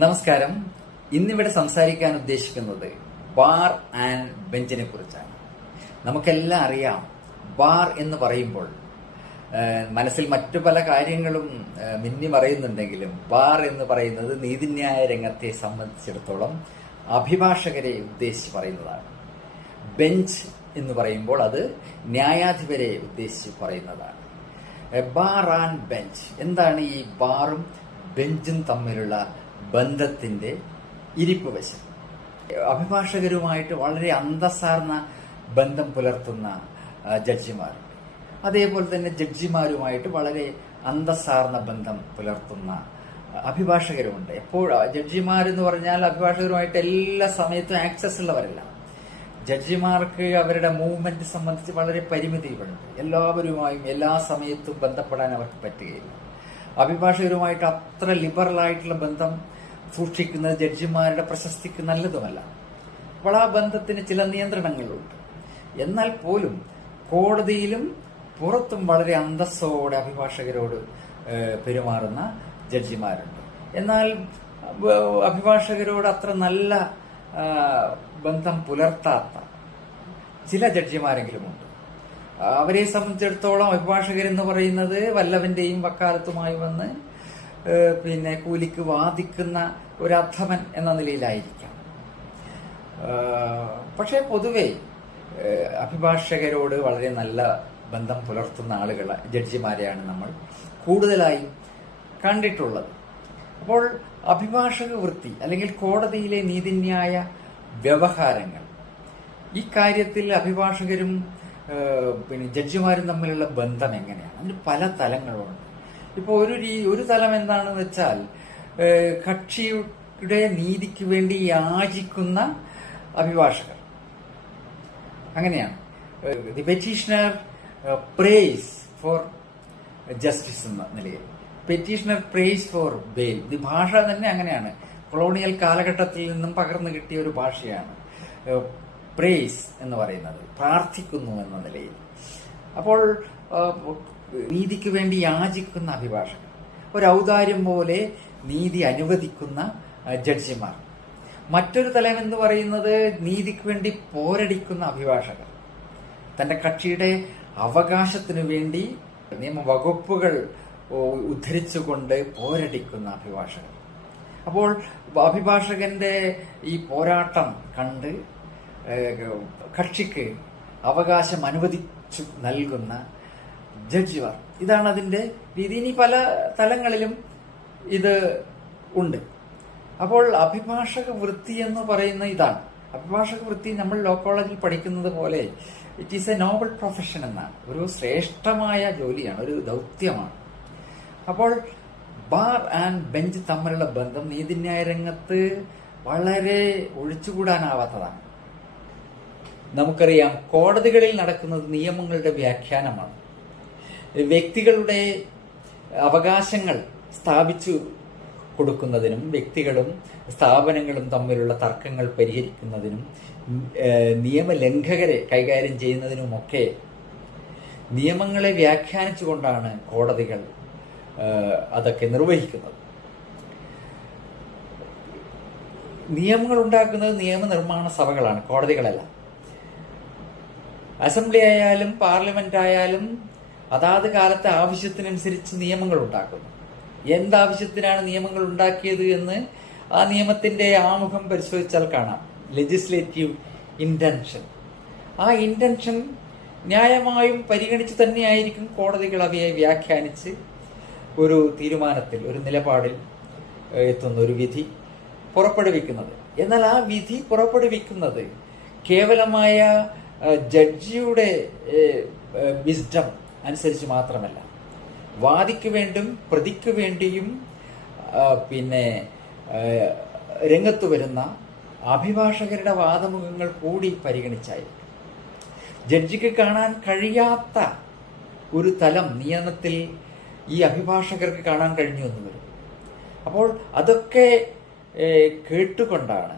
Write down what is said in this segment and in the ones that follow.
നമസ്കാരം. ഇന്നിവിടെ സംസാരിക്കാൻ ഉദ്ദേശിക്കുന്നത് ബാർ ആൻഡ് ബെഞ്ചിനെ കുറിച്ചാണ്. നമുക്കെല്ലാം അറിയാം, ബാർ എന്ന് പറയുമ്പോൾ മനസ്സിൽ മറ്റു പല കാര്യങ്ങളും മിന്നി മറയുന്നുണ്ടെങ്കിലും ബാർ എന്ന് പറയുന്നത് നീതിന്യായ രംഗത്തെ സംബന്ധിച്ചിടത്തോളം അഭിഭാഷകരെ ഉദ്ദേശിച്ച് പറയുന്നതാണ്. ബെഞ്ച് എന്ന് പറയുമ്പോൾ അത് ന്യായാധിപരെ ഉദ്ദേശിച്ച് പറയുന്നതാണ്. ബാർ ആൻഡ് ബെഞ്ച് എന്താണ്? ഈ ബാറും ബെഞ്ചും തമ്മിലുള്ള ബന്ധത്തിന്റെ ഇരിപ്പ് വശം. അഭിഭാഷകരുമായിട്ട് വളരെ അന്തസ്സാർന്ന ബന്ധം പുലർത്തുന്ന ജഡ്ജിമാരുണ്ട്. അതേപോലെ തന്നെ ജഡ്ജിമാരുമായിട്ട് വളരെ അന്തസ്സാർന്ന ബന്ധം പുലർത്തുന്ന അഭിഭാഷകരുമുണ്ട്. എപ്പോൾ ജഡ്ജിമാരെന്ന് പറഞ്ഞാൽ അഭിഭാഷകരുമായിട്ട് എല്ലാ സമയത്തും ആക്സസ് ഉള്ളവരല്ല. ജഡ്ജിമാർക്ക് അവരുടെ മൂവ്മെന്റ് സംബന്ധിച്ച് വളരെ പരിമിതികളുണ്ട്. എല്ലാവരുമായും എല്ലാ സമയത്തും ബന്ധപ്പെടാൻ അവർക്ക് പറ്റുകയില്ല. അഭിഭാഷകരുമായിട്ട് അത്ര ലിബറൽ ആയിട്ടുള്ള ബന്ധം സൂക്ഷിക്കുന്നത് ജഡ്ജിമാരുടെ പ്രശസ്തിക്ക് നല്ലതുമല്ല. അപ്പോൾ ആ ബന്ധത്തിന് ചില നിയന്ത്രണങ്ങളുണ്ട്. എന്നാൽ പോലും കോടതിയിലും പുറത്തും വളരെ അന്തസ്സോടെ അഭിഭാഷകരോട് പെരുമാറുന്ന ജഡ്ജിമാരുണ്ട്. എന്നാൽ അഭിഭാഷകരോട് അത്ര നല്ല ബന്ധം പുലർത്താത്ത ചില ജഡ്ജിമാരെങ്കിലുമുണ്ട്. അവരെ സംബന്ധിച്ചിടത്തോളം അഭിഭാഷകരെന്ന് പറയുന്നത് വല്ലവന്റെയും വക്കാലത്തുമായി വന്ന് കൂലിക്ക് വാദിക്കുന്ന ഒരു അധമൻ എന്ന നിലയിലായിരിക്കാം. പക്ഷെ പൊതുവെ അഭിഭാഷകരോട് വളരെ നല്ല ബന്ധം പുലർത്തുന്ന ആളുകൾ ജഡ്ജിമാരെയാണ് നമ്മൾ കൂടുതലായും കണ്ടിട്ടുള്ളത്. അപ്പോൾ അഭിഭാഷക വൃത്തി അല്ലെങ്കിൽ കോടതിയിലെ നീതിന്യായ വ്യവഹാരങ്ങൾ, ഈ കാര്യത്തിൽ അഭിഭാഷകരും ജഡ്ജിമാരും തമ്മിലുള്ള ബന്ധം എങ്ങനെയാണ്? അതിന് പല തലങ്ങളുണ്ട്. ഇപ്പോൾ ഒരു തലം എന്താണെന്ന് വെച്ചാൽ കക്ഷിയുടെ നീതിക്ക് വേണ്ടി യാചിക്കുന്ന അഭിഭാഷകർ. അങ്ങനെയാണ് the petitioner prays for justice എന്ന നിലയിൽ. Petitioner prays for bail. ഈ ഭാഷ തന്നെ അങ്ങനെയാണ്. കൊളോണിയൽ കാലഘട്ടത്തിൽ നിന്നും പകർന്നു കിട്ടിയ ഒരു ഭാഷയാണ് പ്രേസ് എന്ന് പറയുന്നത്, പ്രാർത്ഥിക്കുന്നു എന്ന നിലയിൽ. അപ്പോൾ നീതിക്ക് വേണ്ടി യാചിക്കുന്ന അഭിഭാഷകർ, ഒരു ഔദാര്യം പോലെ നീതി അനുവദിക്കുന്ന ജഡ്ജിമാർ. മറ്റൊരു തലം എന്ന് പറയുന്നത് നീതിക്ക് വേണ്ടി പോരടിക്കുന്ന അഭിഭാഷകർ, തന്റെ കക്ഷിയുടെ അവകാശത്തിനു വേണ്ടി നിയമവകുപ്പുകൾ ഉദ്ധരിച്ചുകൊണ്ട് പോരടിക്കുന്ന അഭിഭാഷകർ. അപ്പോൾ അഭിഭാഷകന്റെ ഈ പോരാട്ടം കണ്ട് കക്ഷിക്ക് അവകാശം അനുവദിച്ചു നൽകുന്ന ജഡ്ജിമാർ. ഇതാണ് അതിന്റെ രീതി. ഇനി പല തലങ്ങളിലും ഇത് ഉണ്ട്. അപ്പോൾ അഭിഭാഷക വൃത്തി എന്ന് പറയുന്ന ഇതാണ്. അഭിഭാഷക വൃത്തി നമ്മൾ ലോ കോളേജിൽ പഠിക്കുന്നത് പോലെ it is A Nobel profession എന്നാണ്. ഒരു ശ്രേഷ്ഠമായ ജോലിയാണ്, ഒരു ദൗത്യമാണ്. അപ്പോൾ ബാർ ആൻഡ് ബെഞ്ച് തമ്മിലുള്ള ബന്ധം നീതിന്യായ രംഗത്ത് വളരെ ഒഴിച്ചുകൂടാനാവാത്തതാണ്. നമുക്കറിയാം, കോടതികളിൽ നടക്കുന്നത് നിയമങ്ങളുടെ വ്യാഖ്യാനമാണ്. വ്യക്തികളുടെ അവകാശങ്ങൾ സ്ഥാപിച്ചു കൊടുക്കുന്നതിനും വ്യക്തികളും സ്ഥാപനങ്ങളും തമ്മിലുള്ള തർക്കങ്ങൾ പരിഹരിക്കുന്നതിനും നിയമലംഘകരെ കൈകാര്യം ചെയ്യുന്നതിനുമൊക്കെ നിയമങ്ങളെ വ്യാഖ്യാനിച്ചുകൊണ്ടാണ് കോടതികൾ അതൊക്കെ നിർവഹിക്കുന്നത്. നിയമങ്ങൾ ഉണ്ടാക്കുന്നത് നിയമനിർമ്മാണ സഭകളാണ്, കോടതികളല്ല. അസംബ്ലി ആയാലും പാർലമെന്റ് ആയാലും അതാത് കാലത്തെ ആവശ്യത്തിനനുസരിച്ച് നിയമങ്ങൾ ഉണ്ടാക്കുന്നു. എന്താവശ്യത്തിനാണ് നിയമങ്ങൾ ഉണ്ടാക്കിയത് എന്ന് ആ നിയമത്തിന്റെ ആമുഖം പരിശോധിച്ചാൽ കാണാം. Legislative intention. ആ ഇന്റൻഷൻ ന്യായമായും പരിഗണിച്ച് തന്നെയായിരിക്കും കോടതികൾ അവയെ വ്യാഖ്യാനിച്ച് ഒരു തീരുമാനത്തിൽ, ഒരു നിലപാടിൽ എത്തുന്ന ഒരു വിധി പുറപ്പെടുവിക്കുന്നത്. എന്നാൽ ആ വിധി പുറപ്പെടുവിക്കുന്നത് കേവലമായ ജഡ്ജിയുടെ വിസ്ഡം അനുസരിച്ച് മാത്രമല്ല, വാദിക്ക് വേണ്ടിയും പ്രതിക്ക് വേണ്ടിയും രംഗത്ത് വരുന്ന അഭിഭാഷകരുടെ വാദമുഖങ്ങൾ കൂടി പരിഗണിച്ചായിരിക്കും. ജഡ്ജിക്ക് കാണാൻ കഴിയാത്ത ഒരു തലം നിയമത്തിൽ ഈ അഭിഭാഷകർക്ക് കാണാൻ കഴിഞ്ഞു എന്ന് വരും. അപ്പോൾ അതൊക്കെ കേട്ടുകൊണ്ടാണ്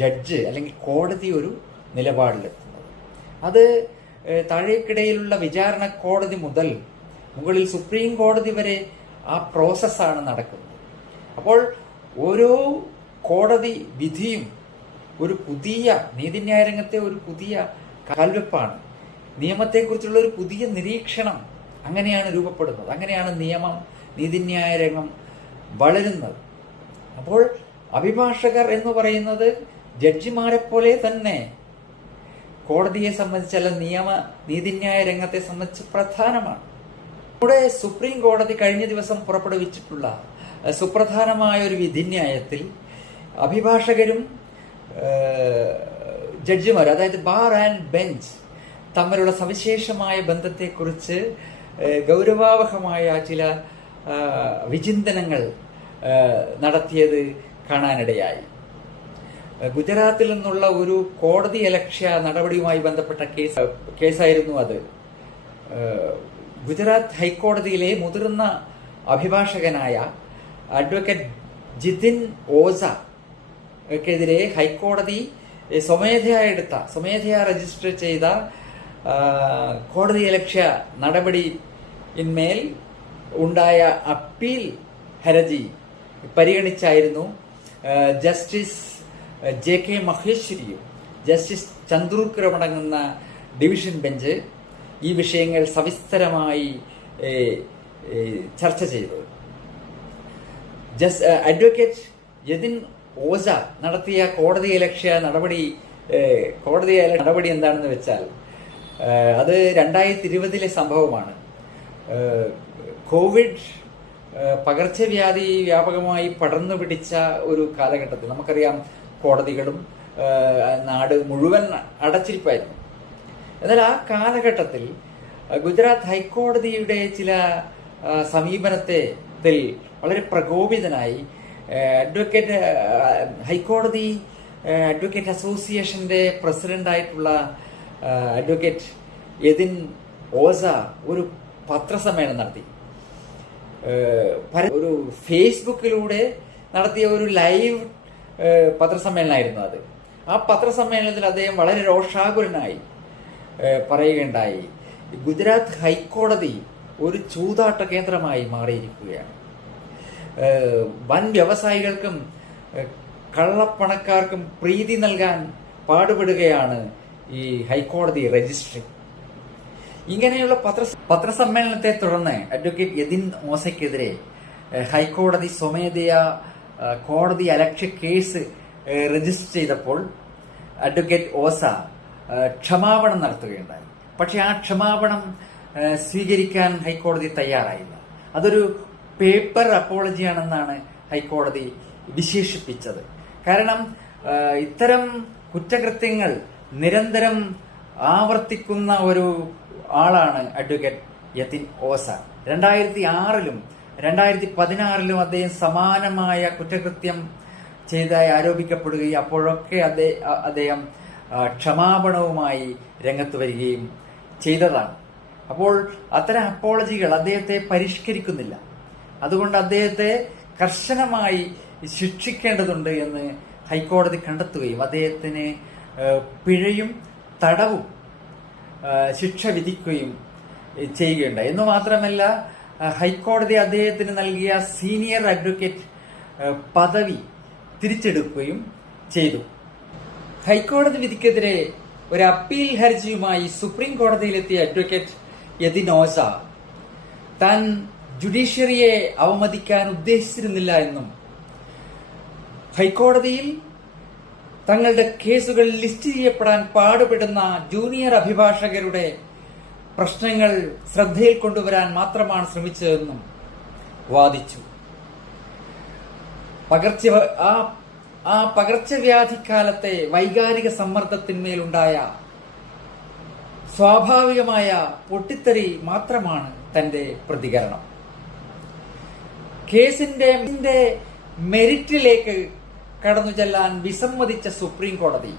ജഡ്ജ് അല്ലെങ്കിൽ കോടതി ഒരു നിലപാടിലെത്തുന്നത്. അത് താഴേക്കിടയിലുള്ള വിചാരണ കോടതി മുതൽ മുകളിൽ സുപ്രീം കോടതി വരെ ആ പ്രോസസ്സാണ് നടക്കുന്നത്. അപ്പോൾ ഓരോ കോടതി വിധിയും ഒരു പുതിയ നീതിന്യായ രംഗത്തെ ഒരു പുതിയ കാൽവെപ്പാണ്. നിയമത്തെക്കുറിച്ചുള്ള ഒരു പുതിയ നിരീക്ഷണം അങ്ങനെയാണ് രൂപപ്പെടുന്നത്. അങ്ങനെയാണ് നീതിന്യായ രംഗം വളരുന്നത്. അപ്പോൾ അഭിഭാഷകർ എന്ന് പറയുന്നത് ജഡ്ജിമാരെ പോലെ തന്നെ കോടതിയെ സംബന്ധിച്ച് അല്ല നീതിന്യായ രംഗത്തെ സംബന്ധിച്ച് പ്രധാനമാണ്. നമ്മുടെ സുപ്രീം കോടതി കഴിഞ്ഞ ദിവസം പുറപ്പെടുവിച്ചിട്ടുള്ള സുപ്രധാനമായ ഒരു വിധിന്യായത്തിൽ അഭിഭാഷകരും ജഡ്ജിമാർ, അതായത് ബാർ ആൻഡ് ബെഞ്ച് തമ്മിലുള്ള സവിശേഷമായ ബന്ധത്തെക്കുറിച്ച് ഗൗരവാവഹമായ ചില വിചിന്തനങ്ങൾ നടത്തിയത് കാണാനിടയായി. ഗുജറാത്തിൽ നിന്നുള്ള ഒരു കോടതി അലക്ഷ്യ നടപടിയുമായി ബന്ധപ്പെട്ട കേസായിരുന്നു അത്. ഗുജറാത്ത് ഹൈക്കോടതിയിലെ മുതിർന്ന അഭിഭാഷകനായ അഡ്വക്കേറ്റ് ജിതിൻ ഓസക്കെതിരെ ഹൈക്കോടതി സ്വമേധയാ രജിസ്റ്റർ ചെയ്ത കോടതി അലക്ഷ്യ നടപടിയിന്മേൽ ഉണ്ടായ അപ്പീൽ ഹർജി പരിഗണിച്ചായിരുന്നു ജസ്റ്റിസ് JK മഹേശ്വരിയും ജസ്റ്റിസ് ചന്ദ്രൂക്കറും അടങ്ങുന്ന ഡിവിഷൻ ബെഞ്ച് ഈ വിഷയങ്ങൾ സവിസ്തരമായി ചർച്ച ചെയ്തു. അഡ്വക്കേറ്റ് യതിൻ ഓസ നടത്തിയ കോടതി അലക്ഷ്യ നടപടി എന്താണെന്ന് വെച്ചാൽ അത് 2020 സംഭവമാണ്. കോവിഡ് പകർച്ചവ്യാധി വ്യാപകമായി പടർന്നു പിടിച്ച ഒരു കാലഘട്ടത്തിൽ നമുക്കറിയാം കോടതികളും നാട് മുഴുവൻ അടച്ചിരിപ്പായിരുന്നു. എന്നാൽ ആ കാലഘട്ടത്തിൽ ഗുജറാത്ത് ഹൈക്കോടതിയുടെ ചില സമീപനത്തിൽ വളരെ പ്രകോപിതനായി ഹൈക്കോടതി അഡ്വക്കേറ്റ് അസോസിയേഷന്റെ പ്രസിഡന്റായിട്ടുള്ള അഡ്വക്കേറ്റ് യതിൻ ഓസ ഒരു പത്രസമ്മേളനം നടത്തി. ഒരു ഫേസ്ബുക്കിലൂടെ നടത്തിയ ഒരു ലൈവ് പത്രസമ്മേളനമായിരുന്നു അത്. ആ പത്രസമ്മേളനത്തിൽ അദ്ദേഹം വളരെ രോഷാകുലനായി പറയുകയുണ്ടായി, ഗുജറാത്ത് ഹൈക്കോടതി ഒരു ചൂതാട്ട കേന്ദ്രമായി മാറിയിരിക്കുകയാണ്. വൻ വ്യവസായികൾക്കും കള്ളപ്പണക്കാർക്കും പ്രീതി നൽകാൻ പാടുപെടുകയാണ് ഈ ഹൈക്കോടതി രജിസ്ട്രി. ഇങ്ങനെയുള്ള പത്രസമ്മേളനത്തെ തുടർന്ന് അഡ്വക്കേറ്റ് യതിൻ ഓസയ്ക്കെതിരെ ഹൈക്കോടതി സ്വമേധയാ കോടതി അലക്ഷ്യ കേസ് രജിസ്റ്റർ ചെയ്തപ്പോൾ അഡ്വക്കേറ്റ് ഓസ ക്ഷമാപണം നടത്തുകയുണ്ടായി. പക്ഷെ ആ ക്ഷമാപണം സ്വീകരിക്കാൻ ഹൈക്കോടതി തയ്യാറായില്ല. അതൊരു പേപ്പർ അപ്പോളജിയാണെന്നാണ് ഹൈക്കോടതി വിശേഷിപ്പിച്ചത്. കാരണം ഇത്തരം കുറ്റകൃത്യങ്ങൾ നിരന്തരം ആവർത്തിക്കുന്ന ഒരു ആളാണ് അഡ്വക്കേറ്റ് യതിൻ ഓസ. 2006-ലും 2016-ലും അദ്ദേഹം സമാനമായ കുറ്റകൃത്യം ചെയ്തതായി ആരോപിക്കപ്പെടുകയും അപ്പോഴൊക്കെ അദ്ദേഹം ക്ഷമാപണവുമായി രംഗത്ത് വരികയും ചെയ്തതാണ്. അപ്പോൾ അത്തരം അപ്പോളജികൾ അദ്ദേഹത്തെ പരിഷ്കരിക്കുന്നില്ല. അതുകൊണ്ട് അദ്ദേഹത്തെ കർശനമായി ശിക്ഷിക്കേണ്ടതുണ്ട് എന്ന് ഹൈക്കോടതി കണ്ടെത്തുകയും അദ്ദേഹത്തിന് പിഴയും തടവും ശിക്ഷ വിധിക്കുകയും ചെയ്യുകയുണ്ടായി. എന്നു മാത്രമല്ല, ഹൈക്കോടതി അദ്ദേഹത്തിന് നൽകിയ സീനിയർ അഡ്വക്കേറ്റ് പദവി തിരിച്ചെടുക്കുകയും ചെയ്തു. ഹൈക്കോടതി വിധിക്കെതിരെ ഒരു അപ്പീൽ ഹർജിയുമായി സുപ്രീം കോടതിയിലെത്തിയ അഡ്വക്കേറ്റ് യതിൻ ഓസ താൻ ജുഡീഷ്യറിയെ അവമതിക്കാൻ ഉദ്ദേശിച്ചിരുന്നില്ല എന്നും ഹൈക്കോടതിയിൽ തങ്ങളുടെ കേസുകൾ ലിസ്റ്റ് ചെയ്യപ്പെടാൻ പാടുപെടുന്ന ജൂനിയർ അഭിഭാഷകരുടെ പ്രശ്നങ്ങൾ ശ്രദ്ധയിൽ കൊണ്ടുവരാൻ മാത്രമാണ് ശ്രമിച്ചതെന്നും വാദിച്ചു. പകർച്ചവ്യാധിക്കാലത്തെ വൈകാരിക സമ്മർദ്ദത്തിന്മേലുണ്ടായ സ്വാഭാവികമായ പൊട്ടിത്തെറി മാത്രമാണ് തന്റെ പ്രതികരണം. കേസിന്റെ മെറിറ്റിലേക്ക് കടന്നു ചെല്ലാൻ വിസമ്മതിച്ച സുപ്രീം കോടതി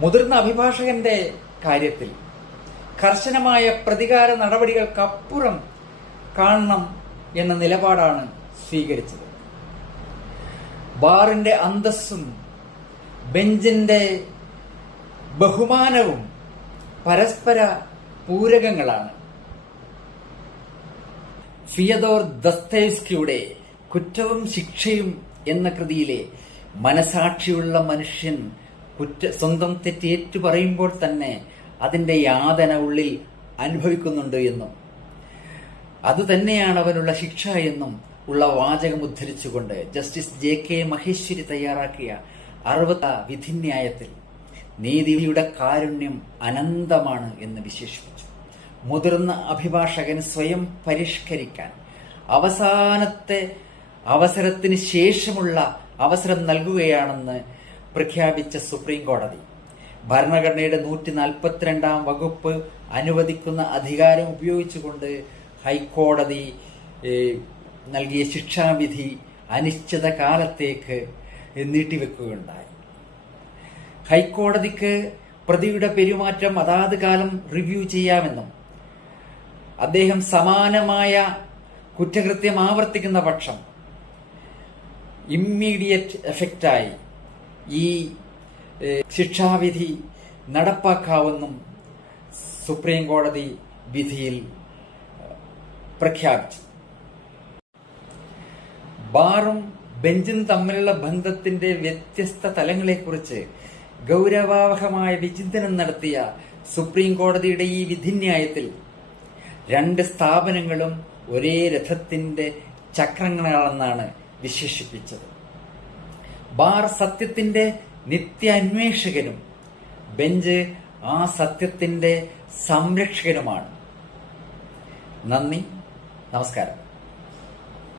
മുതിർന്ന അഭിഭാഷകന്റെ കാര്യത്തിൽ കർശനമായ പ്രതികാര നടപടികൾക്കപ്പുറം കാണണം എന്ന നിലപാടാണ് സ്വീകരിച്ചത്. ബാറിന്റെ അന്തസ്സും ബെഞ്ചിന്റെ ബഹുമാനവും പരസ്പര പൂരകങ്ങളാണ്. ഫിയദോർ ദസ്തയേവ്സ്കിയുടെ കുറ്റവും ശിക്ഷയും എന്ന കൃതിയിലെ മനസാക്ഷിയുള്ള മനുഷ്യൻ സ്വന്തം തെറ്റേറ്റു പറയുമ്പോൾ തന്നെ അതിന്റെ യാതന ഉള്ളിൽ അനുഭവിക്കുന്നുണ്ട് എന്നും അതുതന്നെയാണ് അവനുള്ള ശിക്ഷ എന്നും ഉള്ള വാചകം ഉദ്ധരിച്ചുകൊണ്ട് ജസ്റ്റിസ് JK മഹേശ്വരി തയ്യാറാക്കിയ 60 വിധിന്യായത്തിൽ നീതിയുടെ കാരുണ്യം അനന്തമാണ് എന്ന് വിശേഷിപ്പിച്ചു. മുതിർന്ന അഭിഭാഷകൻ സ്വയം പരിഷ്കരിക്കാൻ അവസാനത്തെ അവസരത്തിന് ശേഷമുള്ള അവസരം നൽകുകയാണെന്ന് പ്രഖ്യാപിച്ച സുപ്രീം കോടതി ഭരണഘടനയുടെ 142 വകുപ്പ് അനുവദിക്കുന്ന അധികാരം ഉപയോഗിച്ചുകൊണ്ട് ഹൈക്കോടതി നൽകിയ ശിക്ഷാവിധി അനിശ്ചിത കാലത്തേക്ക് നീട്ടിവെക്കുകയുണ്ടായി. ഹൈക്കോടതിക്ക് പ്രതിയുടെ പെരുമാറ്റം അതാത് കാലം റിവ്യൂ ചെയ്യാമെന്നും അദ്ദേഹം സമാനമായ കുറ്റകൃത്യം ആവർത്തിക്കുന്ന പക്ഷം ഇമ്മീഡിയറ്റ് എഫക്റ്റായി ഈ ശിക്ഷാവിധി നടപ്പാക്കാമെന്നും സുപ്രീം കോടതി വിധിയിൽ പ്രഖ്യാപിച്ചു. ബാറും ബെഞ്ചും തമ്മിലുള്ള ബന്ധത്തിന്റെ വ്യത്യസ്ത തലങ്ങളെക്കുറിച്ച് ഗൗരവാവഹമായ വിചിന്തനം നടത്തിയ സുപ്രീം കോടതിയുടെ ഈ വിധിന്യായത്തിൽ 2 സ്ഥാപനങ്ങളും ഒരേ രഥത്തിന്റെ ചക്രങ്ങളാണെന്നാണ് വിശേഷിപ്പിച്ചത്. ബാർ സത്യത്തിന്റെ നിത്യാന്വേഷകനും ബെഞ്ച് ആ സത്യത്തിന്റെ സംരക്ഷകനുമാണ്. നന്ദി, നമസ്കാരം.